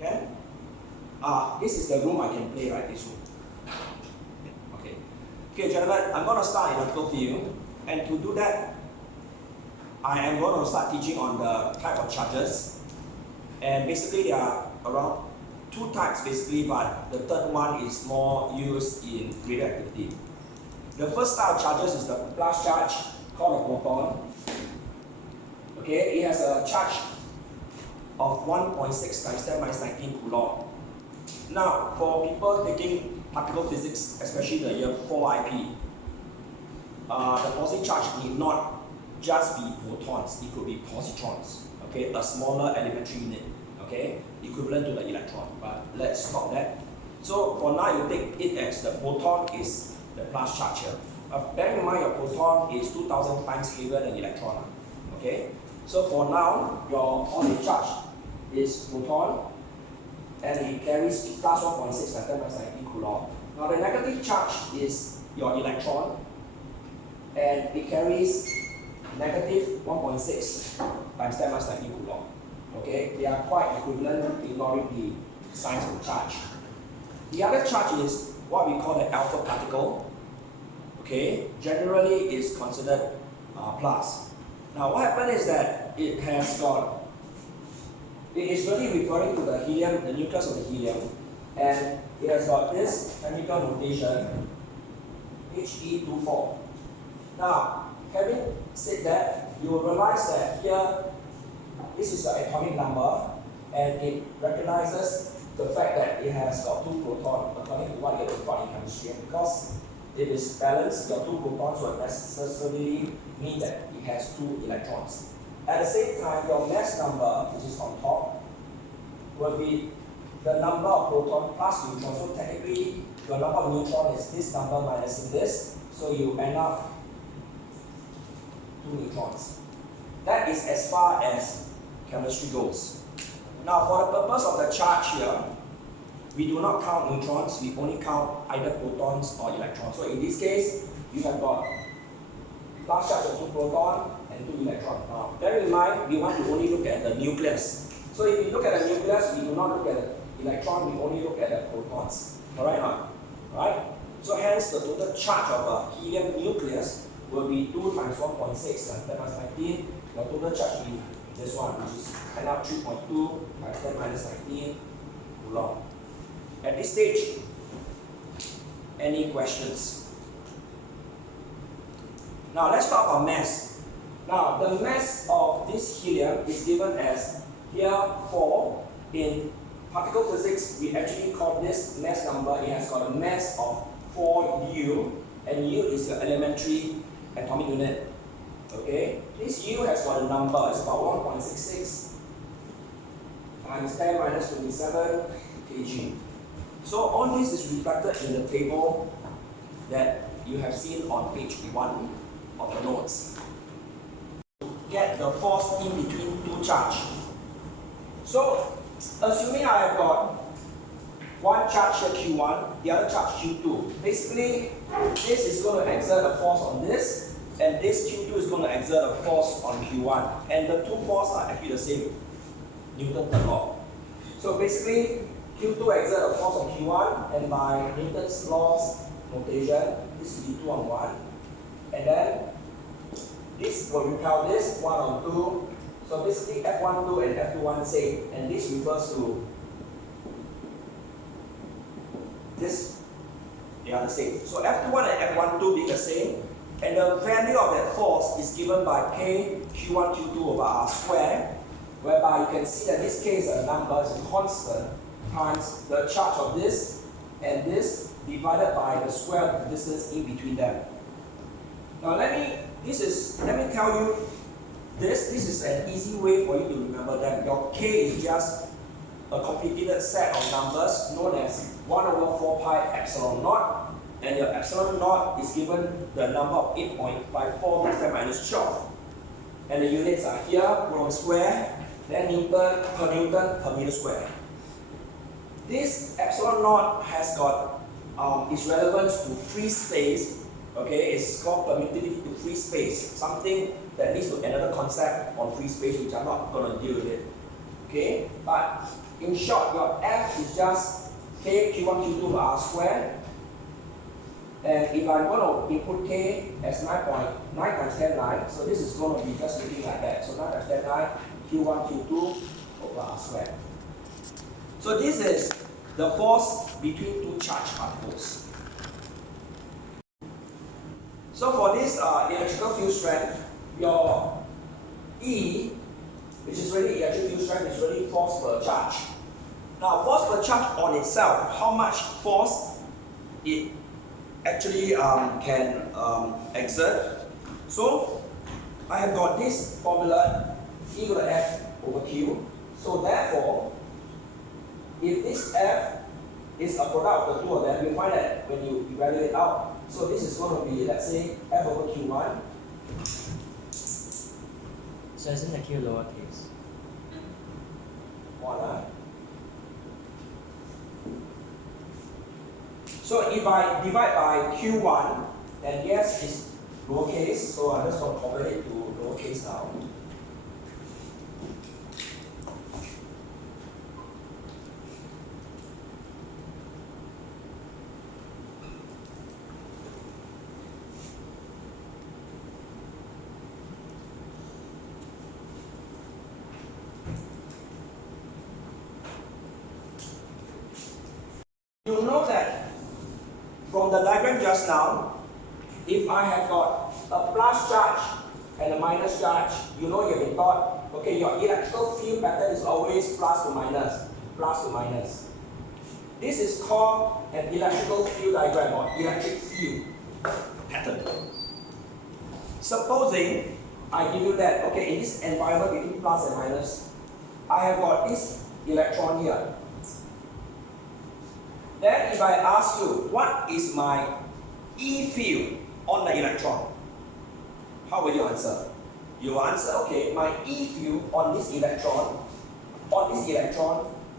Can? This is the room I can play, right? This room. Okay. Okay, gentlemen, I'm going to start in electrical field, and to do that, I am going to start teaching on the type of charges. And basically, there are around two types, basically, but the third one is more used in radioactivity. The first type of charges is the plus charge, called a proton. Okay, it has a charge of 1.6 times 10 minus 19 coulomb. Now, for people taking particle physics, especially the year 4 IP, the positive charge need not just be protons, it could be positrons, okay, a smaller elementary unit, okay, equivalent to the electron, but let's stop that. So for now, you take it as the proton is the plus charge here. Bear in mind your proton is 2000 times heavier than electron, okay. So for now, your positive charge is proton, and it carries plus 1.6 times 10 minus 19 coulomb. Now the negative charge is your electron, and it carries negative 1.6 times 10 minus 19 coulomb. Okay, they are quite equivalent, ignoring the signs of charge. The other charge is what we call the alpha particle. Okay, generally is considered plus. Now what happened is that it is really referring to the helium, the nucleus of the helium, and it has got this chemical notation He24. Now, having said that, you will realize that here, this is the atomic number, and it recognizes the fact that it has got two protons, according to what you have taught in chemistry. And because it is balanced, your two protons will necessarily mean that it has two electrons. At the same time, your mass number, which is on top, will be the number of protons plus neutrons. So technically, your number of neutrons is this number minus this, so you end up 2 neutrons. That is as far as chemistry goes. Now, for the purpose of the charge here, we do not count neutrons, we only count either protons or electrons. So in this case, you have got plus charge of 2 protons and 2 electrons. Now, bear in mind, we want to only look at the nucleus. So if we look at the nucleus, we do not look at the electron, we only look at the protons. Alright now? Right? So hence, the total charge of a helium nucleus will be 2 times 1.6 times 10 minus 19. Your total charge will be this one, which is end up 3.2 times 10 minus 19 coulomb. At this stage, any questions? Now let's talk about mass. Now the mass of this helium is given as here 4. In particle physics, we actually call this mass number, it has got a mass of 4U, and U is the elementary atomic unit. Okay, this U has got a number, it's about 1.66 times 10 minus 27 kg. So all this is reflected in the table that you have seen on page 1 of the notes. Get the force in between two charge. So assuming I have got one charge here Q1, the other charge Q2. Basically, this is going to exert a force on this, and this Q2 is going to exert a force on Q1. And the two forces are actually the same, Newton's third law. So basically, Q2 exert a force on Q1, and by Newton's law's notation, this will be 2 on 1. And then this will repel this, 1 on 2. So basically F12 and F21 same, and this refers to this, they are the same. So F21 and F12 being the same, and the value of that force is given by K Q1 Q2 over R squared, whereby you can see that this K is a number, it's a constant, times the charge of this and this divided by the square of the distance in between them. Now let me tell you this is an easy way for you to remember them. Your K is just a complicated set of numbers known as 1 over 4 pi epsilon naught, and your epsilon naught is given the number of 8.54 times 10 minus 12. And the units are here, Coulomb square, then Newton per meter square. This epsilon naught has got its relevance to free space. Okay, it's called permittivity to free space, something that leads to another concept on free space, which I'm not going to deal with it. Okay, but in short, your F is just K Q1 Q2 over R squared. And if I'm going to input K as 9.9 times 10 9, so this is going to be just looking like that. So 9 times 10 9, Q1 Q2 over R squared. So this is the force between two charged particles. So for this electrical field strength, your E, which is really electric field strength, is really force per charge. Now, force per charge on itself, how much force it actually can exert. So I have got this formula, E equal to F over Q. So therefore, if this F is a product of the two of them, you find that when you evaluate out. So this is going to be, let's say, F over Q1. So isn't the Q lowercase? 1. So if I divide by Q1, then yes, it's lowercase. So I'm just going to convert it to lowercase now. You know that from the diagram just now, if I have got a plus charge and a minus charge, you know you've been taught, okay, your electrical field pattern is always plus to minus, plus to minus. This is called an electrical field diagram or electric field pattern. Supposing I give you that, okay, in this environment between plus and minus, I have got this electron here. Then if I ask you, what is my E field on the electron? How will you answer? You will answer, okay, my E field on this electron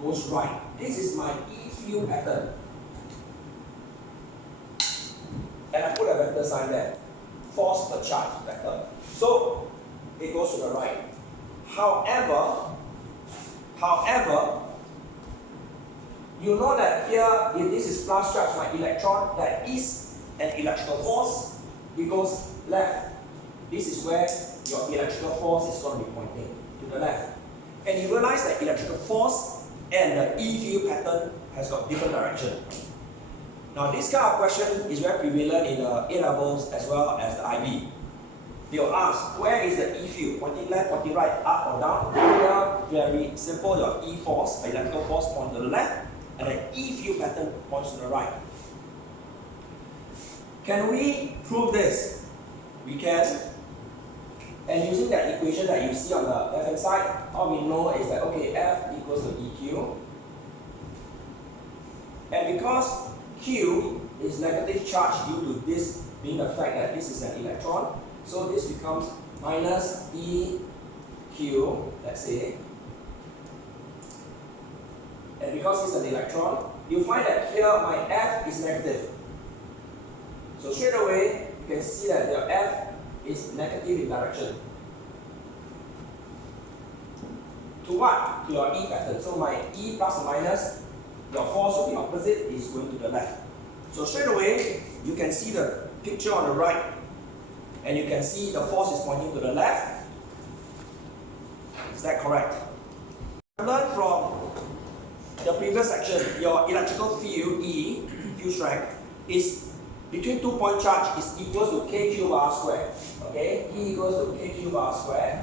goes right. This is my E field pattern. And I put a vector sign there. Force per charge vector. So it goes to the right. However, you know that here, if this is plus charge, my electron, that is an electrical force. It goes left. This is where your electrical force is going to be pointing, to the left. And you realize that electrical force and the E field pattern has got different direction. Now this kind of question is very prevalent in the A levels as well as the IB. They will ask, where is the E field? Pointing left, pointing right, up or down? Here, very simple, your E force, electrical force points to the left, and the E field pattern points to the right. Can we prove this? We can. And using that equation that you see on the left-hand side, all we know is that, okay, F equals to EQ. And because Q is negative charge due to this being the fact that this is an electron, so this becomes minus EQ, let's say. And because it's an electron, you find that here my F is negative. So straight away, you can see that the F is negative in direction. To what? To your E pattern. So my E plus or minus, your force will be opposite, is going to the left. So straight away, you can see the picture on the right, and you can see the force is pointing to the left. Is that correct? Learn from the previous section, your electrical field, E, field strength, is between 2-point charge is equals to K cube R squared. Okay, E equals to K cube R squared.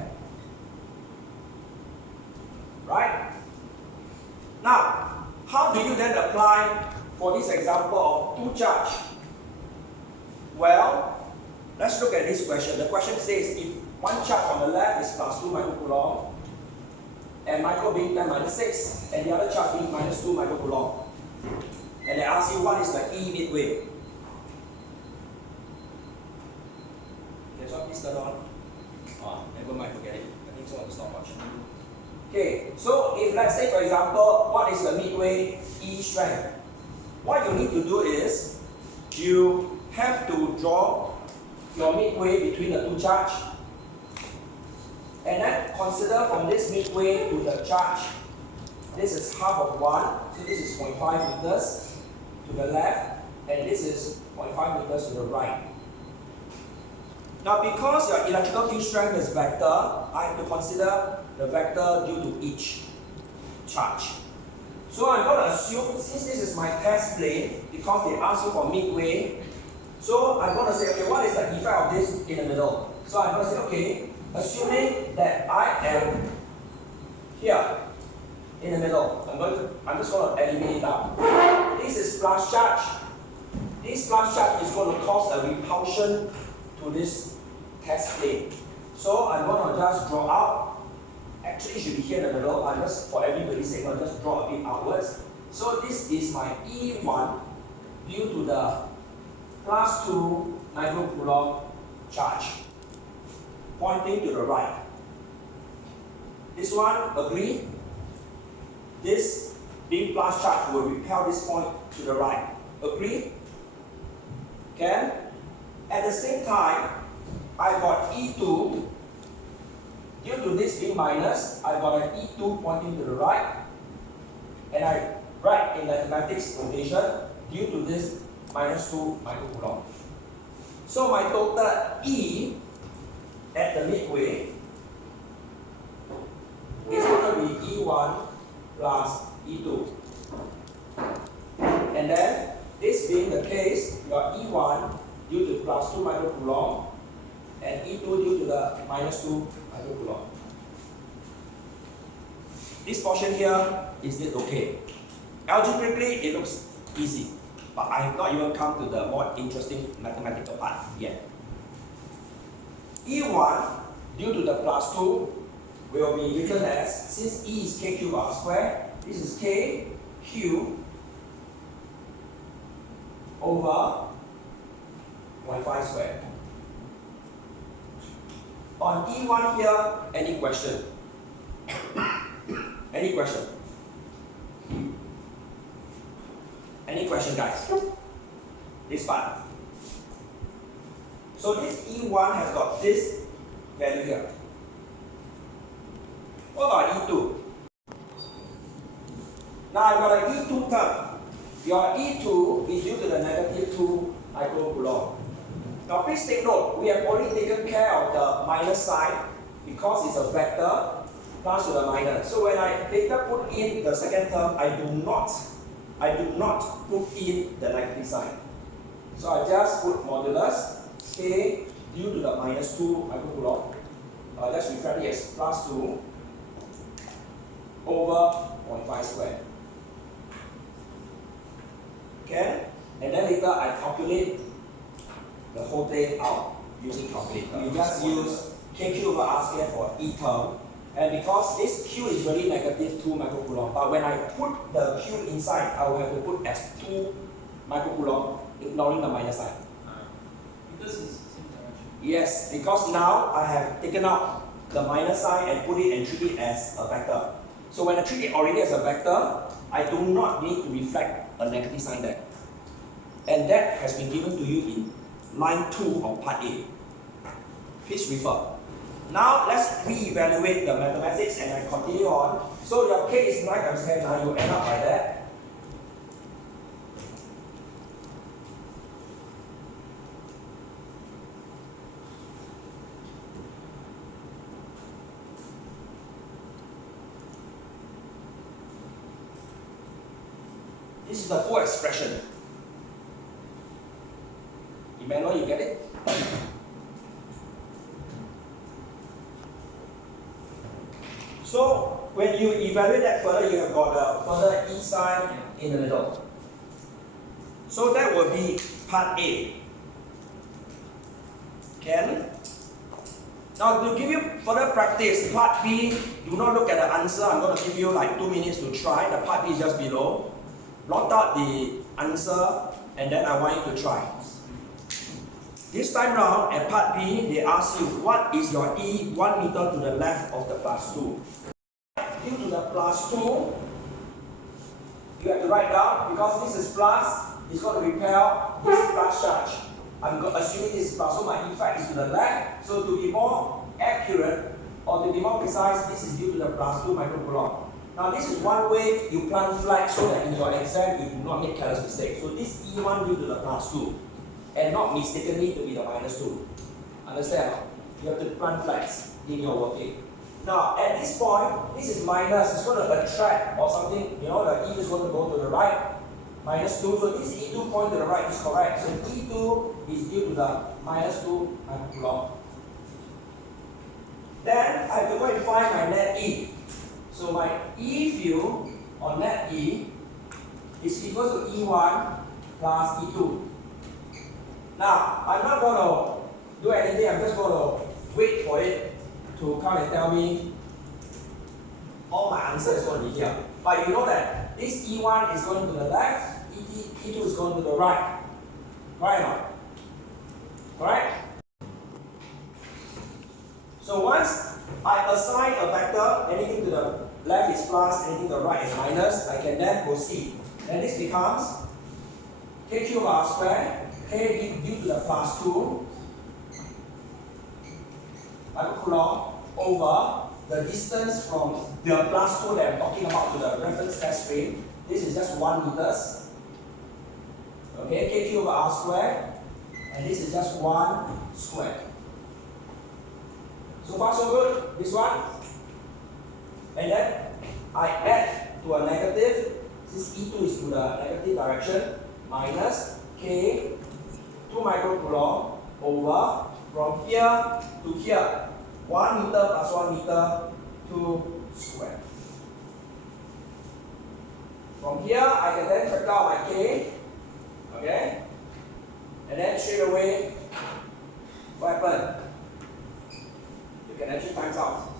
Right? Now, how do you then apply for this example of two charge? Well, let's look at this question. The question says if one charge on the left is plus 2 microcoulomb, and micro being 10 minus 6, and the other charge being minus 2 microcoulomb. And they ask you what is the E midway. Okay, so please turn on. Never mind, forget it. I think so on the stopwatch. Okay, so if let's say for example, what is the midway E strength? What you need to do is, you have to draw your midway between the two charge. And then consider from this midway to the charge, this is half of 1, so this is 0.5 meters to the left, and this is 0.5 meters to the right. Now because your electrical field strength is vector, I have to consider the vector due to each charge. So I'm going to assume, since this is my test plane, because they ask you for midway, so I'm going to say, okay, what is the effect of this in the middle? So I'm going to say, okay, assuming that I am here in the middle, I'm just going to eliminate it out. This is plus charge. This plus charge is going to cause a repulsion to this test plane. So I'm going to just draw out. Actually, it should be here in the middle. I'm just, for everybody's sake, I'll just draw a bit outwards. So this is my E1 due to the plus 2 microcoulomb charge, pointing to the right. This one, agree? This being plus charge will repel this point to the right. Agree? Can? At the same time, I got E2. Due to this being minus, I got an E2 pointing to the right. And I write in mathematics notation due to this minus 2 microcoulomb. So my total E at the midway is going to be E1 plus E2. And then, this being the case, your E1 due to plus 2 microcoulomb and E2 due to the minus 2 microcoulomb. This portion here, is it okay? Algebraically, it looks easy, but I have not even come to the more interesting mathematical part yet. E1 due to the plus 2 will be written as, since E is k cubed r square, this is k cubed over 0.5 squared. On E1 here, any question? Any question? Any question, guys? This part. So this E1 has got this value here. What about E2? Now I've got an E2 term. Your E2 is due to the negative 2 microcoulomb. Now please take note, we have already taken care of the minus sign because it's a vector plus to the minus. So when I later put in the second term, I do not put in the negative sign. So I just put modulus k due to the minus 2 microcoulomb. Let's refer it as plus 2 over 0.5 squared. Okay? And then later I calculate the whole thing out using calculator. You just use k cubed over r squared for E term. And because this Q is really negative 2 microcoulomb, but when I put the Q inside, I will have to put as 2 microcoulomb, ignoring the minus sign. Because it's the same direction. Yes, because now I have taken out the minus sign and put it and treat it as a vector. So when I treat it already as a vector, I do not need to reflect a negative sign there. And that has been given to you in line 2 of part A. Please refer. Now let's re-evaluate the mathematics and I continue on. So your k is 9 times 10, now you end up by that. This is the full expression. Emmanuel, you get it? So when you evaluate that further, you have got a further E sign in the middle. So that will be part A. Can? Now to give you further practice, part B, do not look at the answer. I'm going to give you like 2 minutes to try. The part B is just below. Blot out the answer and then I want you to try. This time round at part B, they ask you what is your E 1 meter to the left of the plus 2. Due to the plus 2, you have to write down because this is plus, it's going to repel this plus charge. I'm assuming this is plus, so my effect is to the left. So to be more accurate, or to be more precise, this is due to the plus 2 microcoulomb. Now this is one way you plant flag so that in your exam you do not make careless mistakes. So this E1 due to the plus 2 and not mistakenly to be the minus 2. Understand? You have to plant flags in your working. Now at this point, this is minus, it's going to attract or something, you know, the E is going to go to the right, minus 2, so this E2 point to the right is correct. So E2 is due to the minus 2 microcoulomb. Then I have to go and find my net E. So my E field or net E is equal to E1 plus E2. Now I'm not going to do anything, I'm just going to wait for it to come and tell me all my answer is going to be here. But you know that this E1 is going to the left, E2 is going to the right. Right or not? Correct? So once I assign a vector, anything to the left is plus, anything to the right is minus, I can then proceed. And this becomes k cubed r squared, k due to the plus 2 microcoulomb over the distance from the plus 2 that I'm talking about to the reference test frame. This is just 1 meters. Okay, k cubed r squared, and this is just 1 squared. So far so good, this one. And then I add to a negative, since E2 is to the negative direction, minus k 2 microcoulomb over from here to here. 1 meter plus 1 meter, 2 squared. From here, I can then factor out my k, okay? And then straight away, what happened? You can actually times out.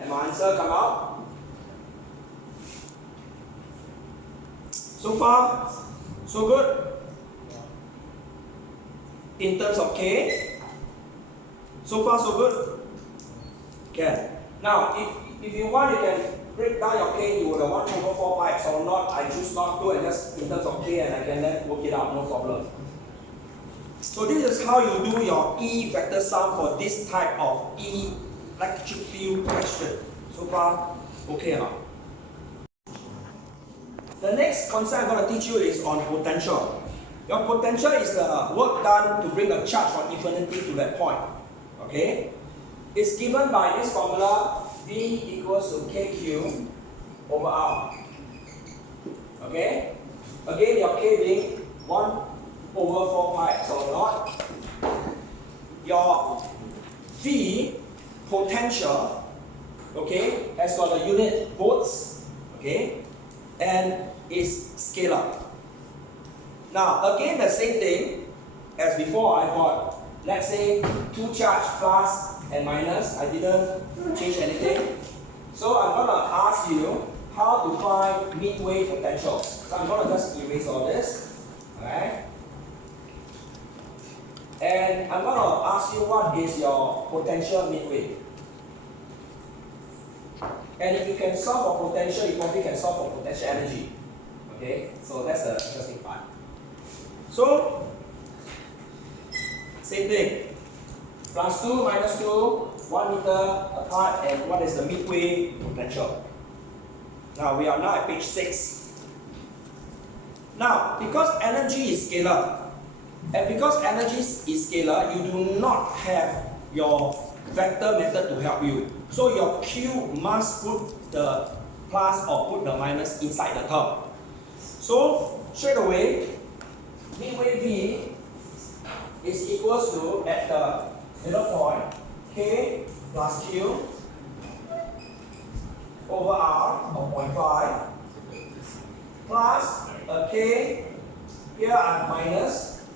And my answer come out. So far, so good. In terms of K, so far so good. Okay. Now, if you want, you can break down your K to the 1 over 4 pi epsilon naught. I choose not to, and just in terms of K, and I can then work it out, no problem. So this is how you do your E vector sum for this type of E electric field question. So far, okay or not? The next concept I'm going to teach you is on potential. Your potential is the work done to bring a charge from infinity to that point. Okay? It's given by this formula, V equals to KQ over R. Okay? Again, your K being 1 over 4 pi epsilon naught. Your V potential, okay, has got a unit volts, okay, and is scalar. Now, again, the same thing as before. I got, let's say, 2 charge plus and minus. I didn't change anything. So I'm going to ask you how to find midway potentials. So I'm going to just erase all this. Alright? And I'm going to ask you what is your potential midway. And if you can solve for potential, you probably can solve for potential energy. Okay? So that's the interesting part. So, same thing. Plus 2, minus 2, 1 meter apart, and what is the midway potential? Now, we are now at page 6. Now, because energy is scalar, and because energy is scalar, you do not have your vector method to help you. So, your Q must put the plus or put the minus inside the term. So, straight away, midway V is equals to, at the middle point, K plus Q over R of 0.5 plus a K, here I have minus,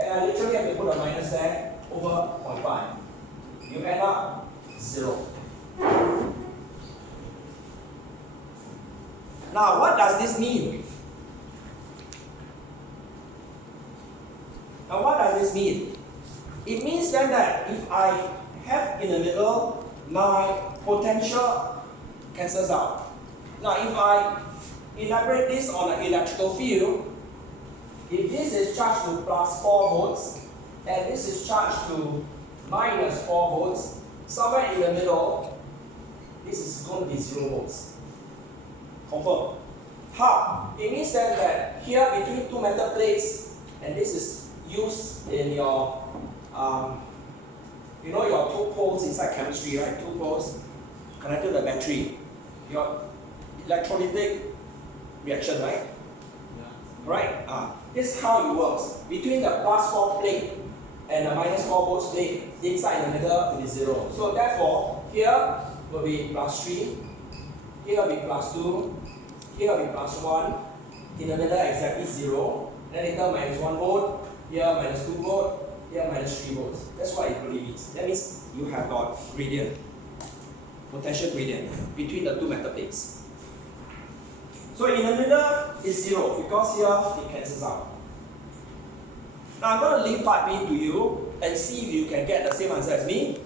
and I literally have to put a minus there over 0.5. You end up 0. Now, what does this mean? Now, what does this mean? It means then that if I have in the middle my potential cancels out. Now if I elaborate this on an electrical field, if this is charged to plus 4 volts and this is charged to minus 4 volts, somewhere in the middle, this is going to be 0 volts. Confirm. How? It means then that here between two metal plates, and this is used in your, you know, your two poles inside chemistry, right? Two poles connected to the battery. Your electrolytic reaction, right? Yeah. Right? This is how it works. Between the plus 4 plate and the minus 4 volts plate, inside in the middle will be 0. So therefore, here will be plus 3, here will be plus 2, here will be plus 1, in the middle exactly 0, then later minus 1 volt, here minus 2 volt, here minus 3 volts. That's what it really means. That means you have got gradient, potential gradient between the two metal plates. So in the middle is 0 because here it cancels out. Now I'm going to leave part B to you and see if you can get the same answer as me.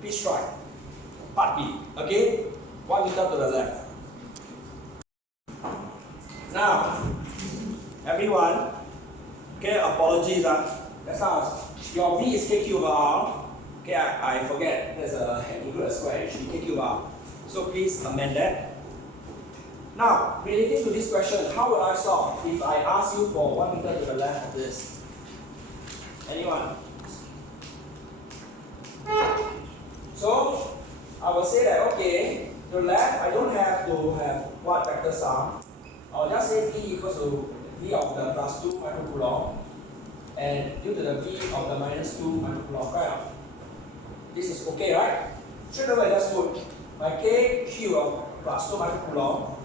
Please try. Part B. Okay? 1 meter to the left. Now, everyone, okay, apologies. That's how your V is KQ over R. Okay, I forget. There's include a square actually, KQ over R. So please amend that. Now, relating to this question, how will I solve if I ask you for 1 meter to the left of this? Anyone? So, I will say that, okay, to the left, I don't have to have what vector sum. I'll just say V equals to V of the plus 2 microcoulomb, and due to the V of the minus 2 microcoulomb, right? This is okay, right? Straight away, just put my KQ of plus 2 microcoulomb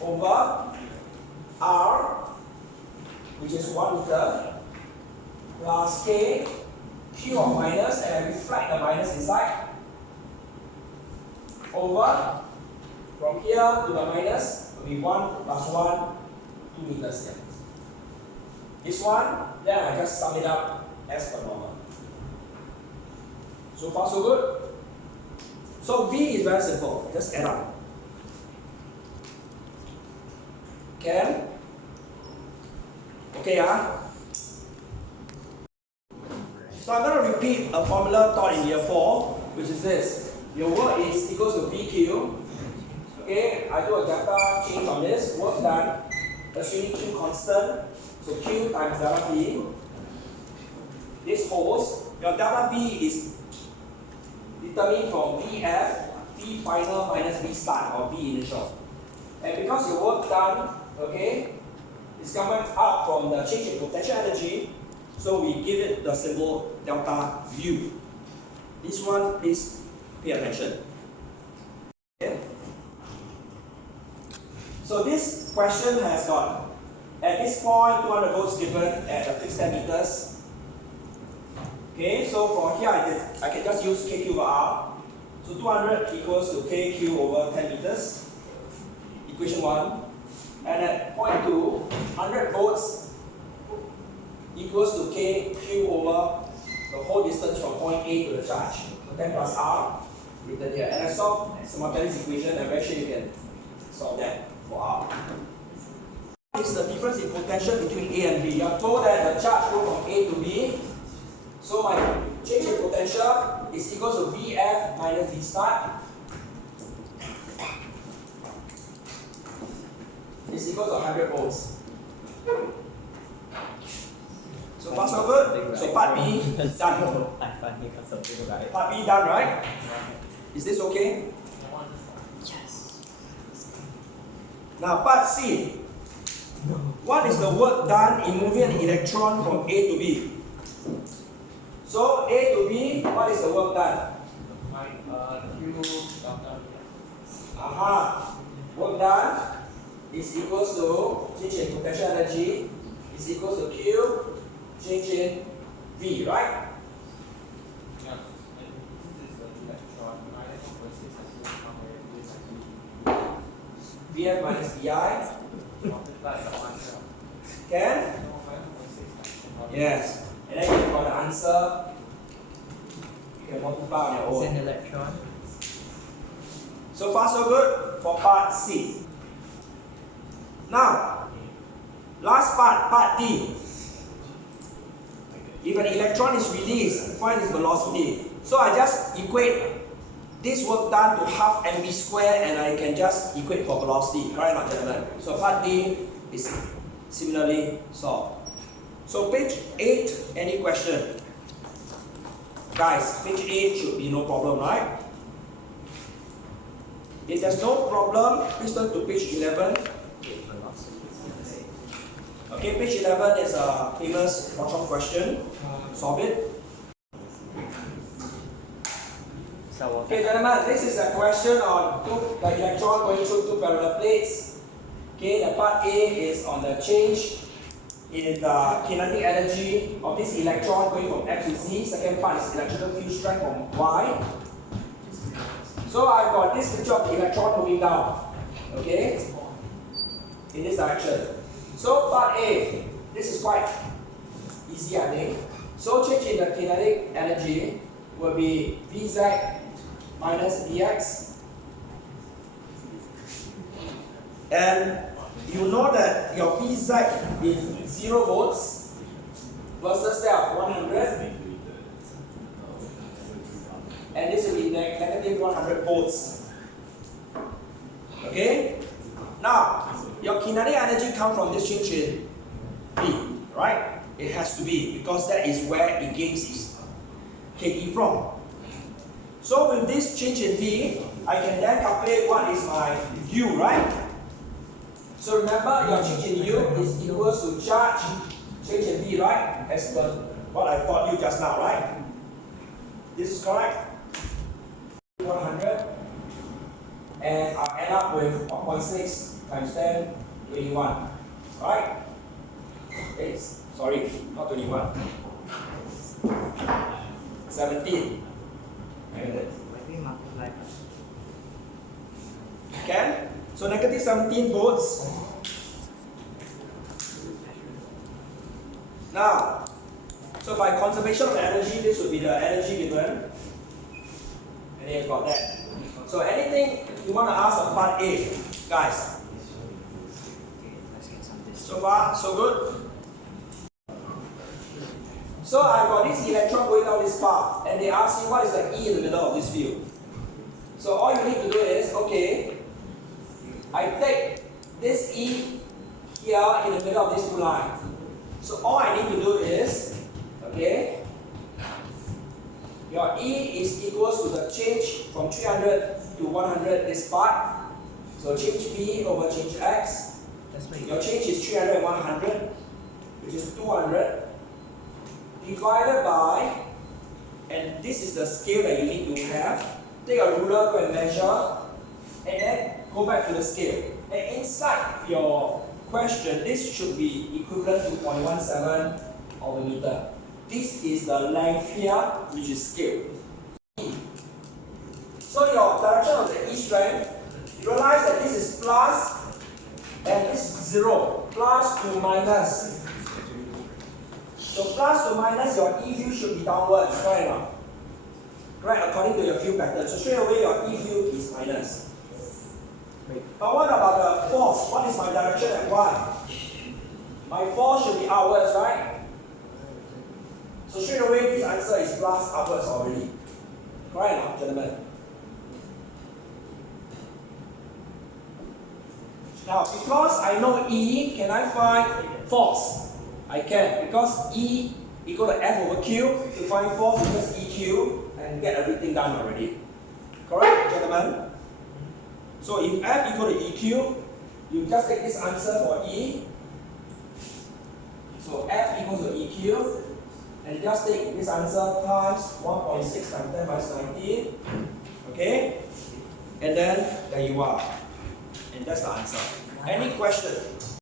over R, which is 1 meter, plus K, Q of minus, and I reflect the minus inside, over, from here to the minus, will be 1 plus 1, 2 meters here. This one, then I just sum it up as per normal. So far so good? So V is very simple, just add up. Can? Okay, So I'm going to repeat a formula taught in year 4, which is this. Your work is equals to VQ. Okay, I do a delta change on this, work done, assuming Q constant. So Q times delta V. This holds. Your delta V is determined from VF, V final minus V start, or V initial. And because your work done, okay, is coming out from the change in potential energy, so we give it the symbol delta U. This one, please pay attention. Okay. So this question has got, at this point, 200 volts given at a fixed 10 meters. Okay, so from here I can just use KQ over R. So 200 equals to KQ over 10 meters. Equation 1. And at point 2, 100 volts equals to KQ over the whole distance from point A to the charge. So 10 plus R written here. And I solve simultaneous equation. I'm very sure you can solve that for R. It's the difference in potential between A and B. You are told that the charge goes from A to B. So my change in potential is equal to VF minus V start. Is equal to 100 volts. So far so good. So part B done. Part B done, right? Is this okay? Yes. Now part C. What is the work done in moving an electron from A to B? So A to B, what is the work done? Work done is equals to change in potential energy is equals to Q change in V, right? Yeah. And this is the electron minus 1.6 VF minus VI. multiplied by 1. Can? Yes. And then you got the answer You can multiply on your It's own. an electron. So far so good for part C. Now, last part, part D. If an electron is released, find its velocity. So I just equate this work done to half mv squared and I can just equate for velocity. Correct or not, gentlemen? So part D is similarly solved. So page 8, any question? Guys, page 8 should be no problem, right? If there's no problem, please turn to page 11. Okay, page 11 is a famous Bochum question. Solve it. Okay, gentlemen, this is a question on the electron going through two parallel plates. Okay, the part A is on the change in the kinetic energy of this electron going from X to Z. Second part is electrical field strength from Y. So I've got this picture of the electron moving down, okay, in this direction. So part A, this is quite easy, I think. So change in the kinetic energy will be Vz minus Vx. And you know that your Vz is 0 volts versus that of 100. And this will be negative 100 volts. Okay? Now, your kinetic energy comes from this change in V, right? It has to be, because that is where it gains its KE from. So with this change in V, I can then calculate what is my U, right? So remember, your change in U is equals to charge change in V, right? As per what I taught you just now, right? This is correct. 100, and I'll end up with 1.6 times 10, 21, right? It's, sorry, not 21, 17. Can? So negative 17 volts. Now, so by conservation of energy, this would be the energy given. And then you've got that. So anything you want to ask on part A, guys? So far, so good? So I've got this electron going down this path, and they ask you what is the E in the middle of this field. So all you need to do is, okay, I take this E here in the middle of these two lines. So all I need to do is, okay, your E is equals to the change from 300 to 100 this part. So change V over change X. Your change is 300 and 100, which is 200, divided by, and this is the scale that you need to have. Take a ruler, go and measure, and then go back to the scale. And inside your question, this should be equivalent to 0.17 of a meter. This is the length here, which is scale. So your direction of the E strength, you realize that this is plus and this is 0. Plus to minus. So plus to minus, your E field should be downwards, correct or not? Correct, according to your field pattern. So straight away your E field is minus. But what about the force? What is my direction at Y? My force should be outwards, right? So straight away this answer is plus upwards already. Correct or not, gentlemen? Now, because I know E, can I find force? I can, because E equal to F over Q. To find force, you just EQ and get everything done already. Correct, gentlemen? So if F equal to EQ, you just take this answer for E. So F equals to EQ, and just take this answer times 1.6 times 10 minus 19. Okay? And then there you are. And that's the answer. Any question?